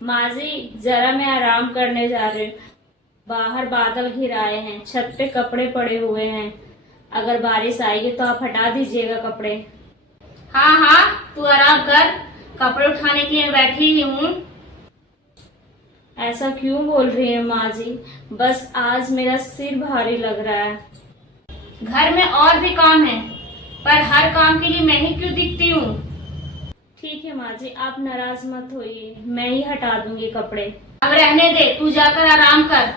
माँ जी, जरा मैं आराम करने जा रही हूँ। बाहर बादल घिर आए हैं, छत पे कपड़े पड़े हुए हैं। अगर बारिश आएगी तो आप हटा दीजिएगा कपड़े। हाँ हाँ, तू आराम कर, कपड़े उठाने के लिए बैठी ही हूँ। ऐसा क्यों बोल रही है माँ जी? बस आज मेरा सिर भारी लग रहा है। घर में और भी काम है, पर हर काम के लिए मैं ही क्यों दिखती हूँ? ठीक है माँ जी, आप नाराज मत होइए, मैं ही हटा दूंगी कपड़े। अब रहने दे, तू जाकर आराम कर।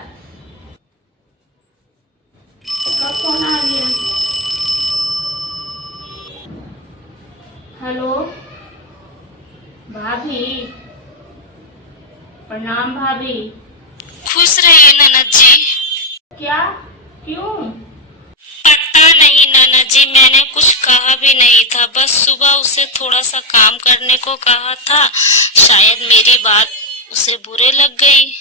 कब फोन आ गया? हेलो भाभी। प्रणाम भाभी। खुश रहिए ननद जी। क्या? क्यों? पता नहीं ननद जी, मैंने कुछ कहा भी नहीं था, बस सुबह उसे थोड़ा सा काम करने को कहा था। शायद मेरी बात उसे बुरे लग गई।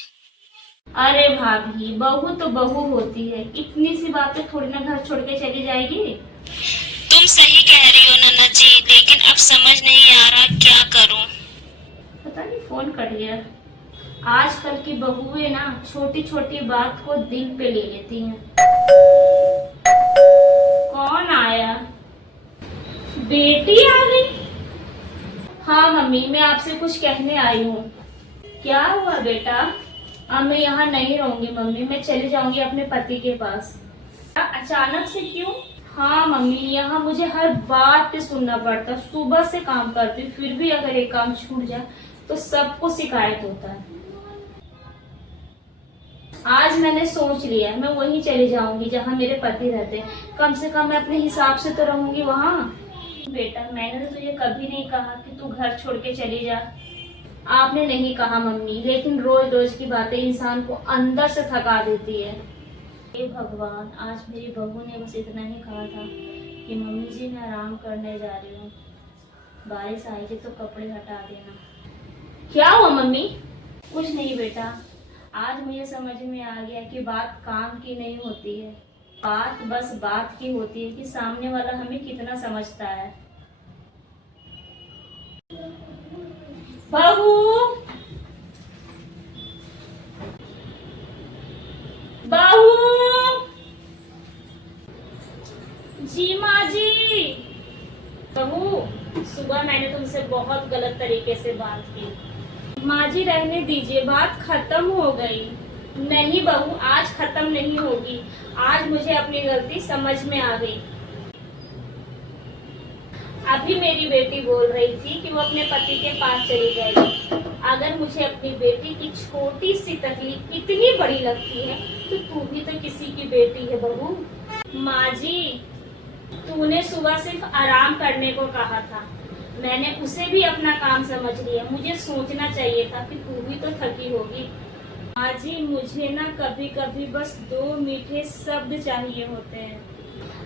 अरे भाभी, बहू तो बहू होती है, इतनी सी बातें थोड़ी ना घर छोड़ के चली जाएगी। तुम सही कह रही हो ननद जी, लेकिन अब समझ नहीं आ रहा क्या करूं। पता नहीं फोन कट गया। आजकल की बहुएं ना छोटी छोटी बात को दिल पे ले लेती हैं। कौन आया? बेटी आ गई? हाँ मम्मी, मैं आपसे कुछ कहने आई हूँ। क्या हुआ बेटा? अब मैं यहाँ नहीं रहूंगी मम्मी, मैं चली जाऊंगी अपने पति के पास। अचानक से क्यों? हाँ मम्मी, यहाँ मुझे हर बात पे सुनना पड़ता। सुबह से काम करती हूँ, फिर भी अगर एक काम छूट जाए तो सबको शिकायत होता है। आज मैंने सोच लिया, मैं वहीं चली जाऊंगी जहाँ मेरे पति रहते हैं। कम से कम मैं अपने हिसाब से तो रहूंगी वहाँ। बेटा, मैंने तो तुझे कभी नहीं कहा कि तू घर छोड़ के चली जा। आपने नहीं कहा मम्मी, लेकिन रोज रोज की बातें इंसान को अंदर से थका देती है। हे भगवान, आज मेरी बहू ने बस इतना ही कहा था कि मम्मी जी मैं आराम करने जा रही हूँ, बारिश आएगी तो कपड़े हटा देना। क्या हुआ मम्मी? कुछ नहीं बेटा, आज मुझे समझ में आ गया कि बात काम की नहीं होती है, बात बस बात की होती है कि सामने वाला हमें कितना समझता है। बहू, बहू जी। माँ जी। बहू, सुबह मैंने तुमसे बहुत गलत तरीके से बात की। माँ जी रहने दीजिए, बात खत्म हो गई। नहीं बहू, आज खत्म नहीं होगी। आज मुझे अपनी गलती समझ में आ गई। अभी मेरी बेटी बोल रही थी कि वो अपने पति के पास चली जाएगी। अगर मुझे अपनी बेटी की छोटी सी तकलीफ इतनी बड़ी लगती है तो तू भी तो किसी की बेटी है बहू। माँ जी, तूने सुबह सिर्फ आराम करने को कहा था, मैंने उसे भी अपना काम समझ लिया। मुझे सोचना चाहिए था कि तू भी तो थकी होगी। माँ जी, मुझे ना कभी कभी बस 2 मीठे शब्द चाहिए होते हैं,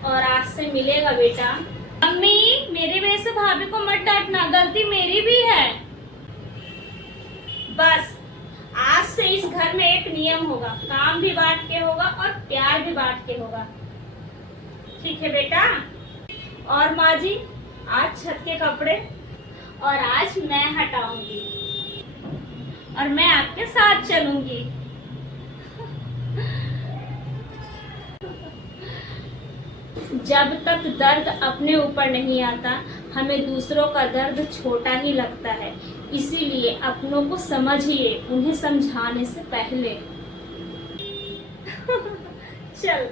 और आज से मिलेगा बेटा। मम्मी, मेरी वजह से भाभी को मत डांटना, गलती मेरी भी है। बस आज से इस घर में एक नियम होगा, काम भी बांट के होगा और प्यार भी बांट के होगा। ठीक है बेटा? और माँ जी, आज छत के कपड़े और आज मैं हटाऊंगी और मैं आपके साथ चलूंगी। जब तक दर्द अपने ऊपर नहीं आता, हमें दूसरों का दर्द छोटा ही लगता है। इसीलिए अपनों को समझिए, उन्हें समझाने से पहले। चल।